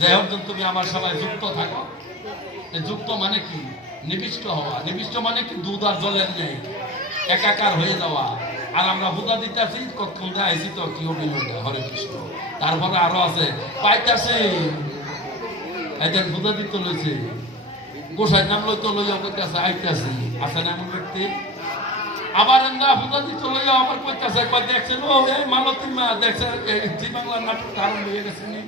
যাই হোক তুমি আমার সবাই যুক্ত থাকো। যুক্ত মানে কি? নিবিষ্ট হওয়া। নিবিষ্ট মানে কি? দুধ আর জলের নেই, একাকার হয়ে যাওয়া। আর আমরা হুদা দিতে আছি, কতক্ষণ আইসি তো কি অভিনয়। হরে কৃষ্ণ। তারপরে আরো আছে পাইতাছে, এদের হুদা দিতে লইছে, গোসাইর নাম লইতে লইয়া কইতাছে আইতাছি। আছে না এমন ব্যক্তি? আবার এন্দা হুদা দিতে লইয়া আবার কইতাছে, কই দেখছেন ও এই মালতী মা দেখছে জি বাংলার নাটক কারণ হয়ে গেছে নি।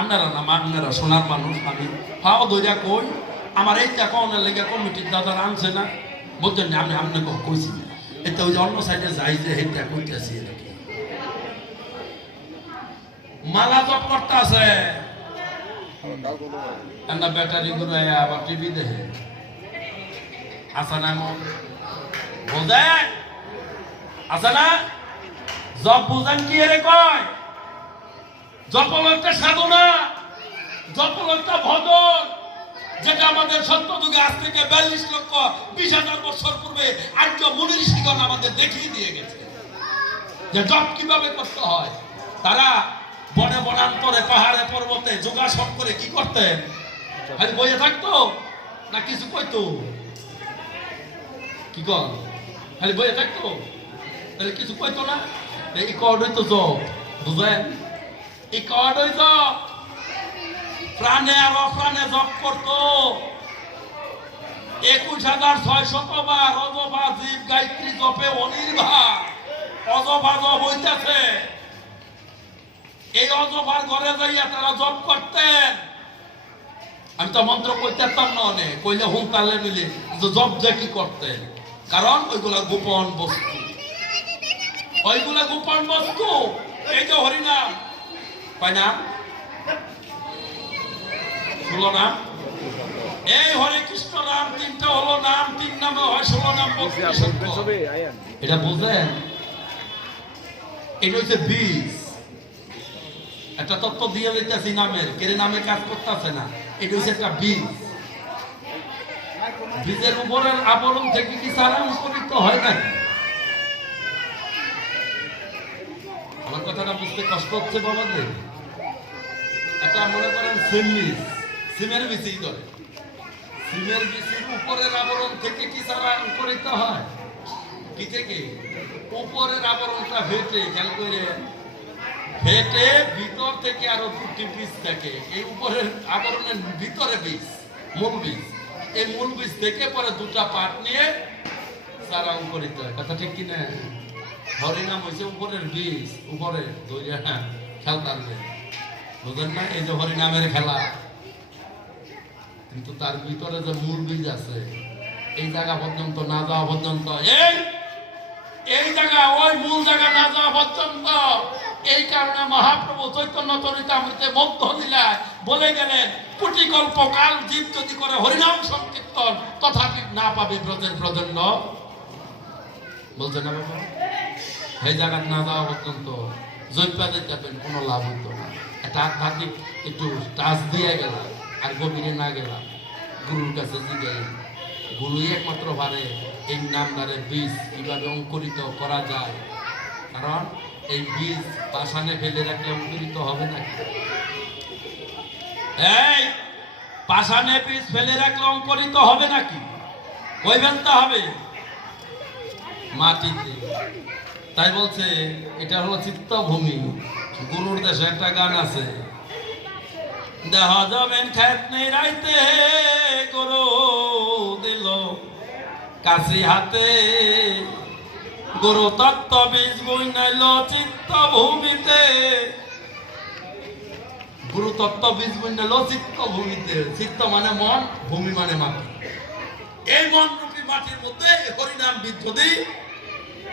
আপনারা না আপনারা সোনার মানুষ, আমি হাও দইরা কই আমার এইটা কোনের লেগে কমিটির দাদা আনছে না, বলতেন না আমি আপনাকে কইছি। এটা ওই অন্য সাইডে যাই যে এইটা কইতেছি। মালা জপ করতে আছে না, ব্যাটারি গুলো আবার টিভি দেখে। আসা না বোঝে, আসা না জপ বুঝেন কি এরে কয়? জপল একটা সাধনা, জপল একটা ভজন, যেটা আমাদের সত্য যুগে আজ থেকে 42,20,000 বছর পূর্বে আর্য মুনি ঋষিগণ আমাদের দেখিয়ে দিয়ে গেছে যে জপ কিভাবে করতে হয়। তারা বনে বনান্তরে পাহাড়ে পর্বতে যোগাসন করে কি করতেন? খালি বইয়ে থাকতো না কিছু কইতো? কি কর খালি বইয়ে থাকতো? তাহলে কিছু কইতো না? এই কর্ড হইতো জপ, বুঝলেন? এই কর্ড হইতো প্রাণে আর অপ্রাণে জপ করতো। 21,600 বার অজবা জীব গায়ত্রী জপে অনির্বাণ অজবা জপ হইতেছে। এই অজবার ঘরে যাইয়া তারা জপ করতেন। আমি তো মন্ত্র কইতাম না, অনেক কইলে হুম তালে মিলে জপ যে কি করতেন, কারণ ওইগুলা গোপন বস্তু, ওইগুলা গোপন বস্তু। এই যে হরিনাম কয় না, ষোলো নাম, এই হরে কৃষ্ণ নাম তিনটা হলো নাম, তিন নামে হয় 16 নাম। এটা বুঝলেন? এটা হচ্ছে বীজ। একটা তত্ত্ব দিয়ে দিতেছি নামের, কেড়ে নামে কাজ করতেছে না। এটা হচ্ছে একটা বীজ। বীজের উপরের আবরণ থেকে কি সারা অঙ্কুরিত হয় নাকি? আমার কথাটা বুঝতে কষ্ট হচ্ছে বাবাদের? এটা মনে করেন সিম বীজ, সিমের বীজই ধরে। সিমের বীজের উপরের আবরণ থেকে কি সারা অঙ্কুরিত হয়? কি থেকে? উপরের আবরণটা ফেটে, খেয়াল করে ফেটে ভিতর থেকে আরো 2টি বীজ থাকে। এই উপরের আবরণের ভিতরে বীজ, মূল বীজ। এই মূল বীজ থেকে পরে 2টা পাট নিয়ে চারা অঙ্কুরিত হয়। কথা ঠিক কিনা? হরিনাম হয়েছে উপরের বীজ, উপরে খেলতার, বুঝলেন না? এই যে হরিনামের খেলা, কিন্তু তার ভিতরে যে মূল বীজ আছে, এই জায়গা পর্যন্ত না যাওয়া পর্যন্ত, এই জায়গা ওই মূল জায়গা না যাওয়া পর্যন্ত। এই কারণে মহাপ্রভু চৈতন্য চরিতামৃতে মধ্য দিলায় বলে গেলেন, কোটি কল্প কাল জীব যদি করে হরিনাম সংকীর্তন, তথাপি না পাবে ব্রজের প্রজন্ম। বলছে না বাবা? এই জায়গা না যাওয়া পর্যন্ত জৈপা যাবেন, কোনো লাভ হতো না। একটা আধ্যাত্মিক একটু টাচ দিয়ে গেলাম, আর গভীরে না গেলাম, গুরুর কাছে জিজ্ঞাসা। গুরুই একমাত্র পারে এই নামদারের বীজ কিভাবে অঙ্কুরিত করা যায়। কারণ এই বীজ পাষাণে ফেলে রাখলে অঙ্কুরিত হবে নাকি? এই পাষাণে বীজ ফেলে রাখলে অঙ্কুরিত হবে নাকি? কইবেন তো হবে মাটিতে। তাই বলছে এটা হলো চিত্তভূমি। গুরুর দেশে একটা গান আছে, দেহ যাবেন খেত নেই রাইতে, গরু দিল কাশি হাতে, গরু তত্ত্ব বীজ বই নাইল চিত্তভূমিতে। গুরু তত্ত্ব বীজ বই নাইল চিত্তভূমিতে। চিত্ত মানে মন, ভূমি মানে মাটি। এই মন রূপী মাটির মধ্যে হরিনাম বীজ যদি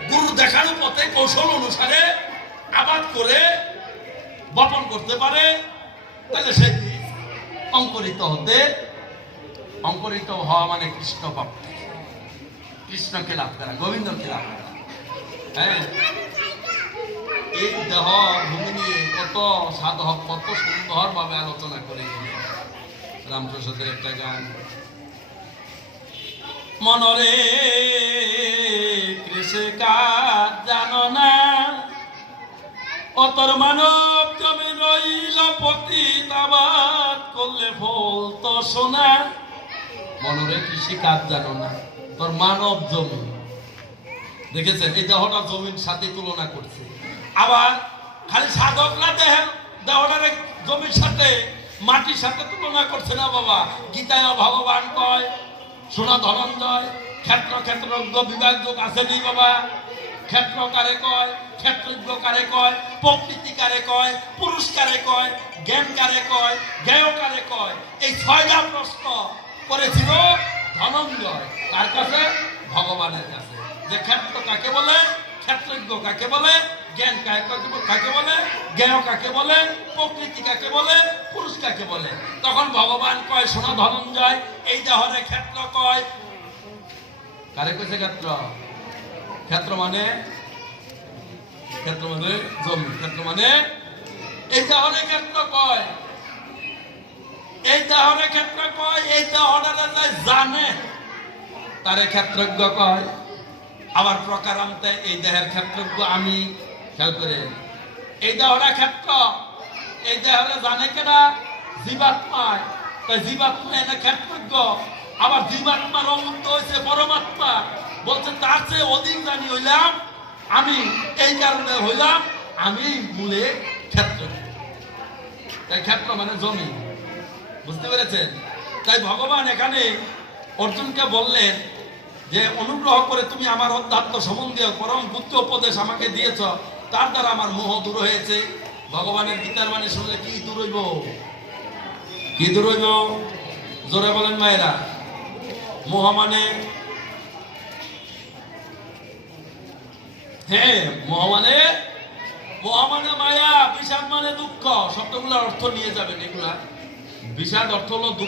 গুরু দেখানো পথে কৌশল অনুসারে আবাদ করে বপন করতে পারে, তাহলে সেই বীজ অঙ্কুরিত হতে, অঙ্কুরিত হওয়া মানে কৃষ্ণ প্রাপ্তি, কৃষ্ণকে লাভ করা, গোবিন্দকে লাভ করা। হ্যাঁ, এই দেহ ভূমি নিয়ে কত সাধক কত সুন্দর ভাবে আলোচনা করে গেলেন। রামপ্রসাদের একটা গান, মনরে কৃষে কাজ জানো না, অতর মানব জমি রই পতিত আবাদ করলে ফল তো সোনা, মনরে কৃষি কাজ জানো না, তোর মানব জমি। দেখেছেন এই দেহটা জমির সাথে তুলনা করছে। আবার খালি সাধকরা দেহটারে জমির সাথে মাটির সাথে তুলনা করছে না বাবা। গীতায় ভগবান কয়, শোনা ধনঞ্জয়, ক্ষেত্র ক্ষেত্রজ্ঞ বিভাগ যোগ আসেনি বাবা। ক্ষেত্র কারে কয়, ক্ষেত্রজ্ঞ কারে কয়, প্রকৃতি কারে কয়, পুরুষ কারে কয়, জ্ঞান কারে কয়, জ্ঞেয় কারে কয়, এই 6টা প্রশ্ন করেছিল ধনঞ্জয়। কার কাছে? ভগবানের কাছে। যে ক্ষেত্র কাকে বলে, ক্ষেত্রজ্ঞ কাকে বলে, জ্ঞান কাকে বলে, জ্ঞেয় কাকে বলে, প্রকৃতি কাকে বলে, পুরুষ কাকে বলে। তখন ভগবান কয়, শোনো ধনঞ্জয়, এই দেহরে ক্ষেত্র কয়। কারে কইছে ক্ষেত্র? ক্ষেত্র মানে জমি, ক্ষেত্র মানে এই দেহরে ক্ষেত্র কয়। এই দেহরে ক্ষেত্র কয়, এই দেহটারে জানে তারে ক্ষেত্রজ্ঞ কয়। আবার প্রকারান্তে এই দেহের ক্ষেত্রজ্ঞ আমি। খেয়াল করে, এই দেহটা ক্ষেত্র, এই দেহরে জানে কেনা? জীবাত্মায়। তাই জীবাত্মা এনে ক্ষেত্রজ্ঞ। আবার জীবাত্মার অমূর্ত হয়েছে পরমাত্মা, বলছে তার চেয়ে অধিক জানি হইলাম আমি, এই কারণে হইলাম আমি মূলে ক্ষেত্রজ্ঞ। তাই ক্ষেত্র মানে জমি। বুঝতে পেরেছেন? তাই ভগবান এখানে অর্জুনকে বললেন যে অনুগ্রহ করে তুমি আমার অধ্যাত্ম সম্বন্ধীয় পরম গুপ্ত উপদেশ আমাকে দিয়েছ, তার দ্বারা আমার মোহ দূর হয়েছে। ভগবানের গীতার বাণী শুনলে কি দূর হইব? কি দূর হইব? জোরে বলেন মায়েরা। মোহ মানে, হ্যাঁ, মোহ মানে মায়া, বিষাদ মানে দুঃখ। শব্দগুলোর অর্থ নিয়ে যাবেন। এগুলা বিষাদ অর্থ হলো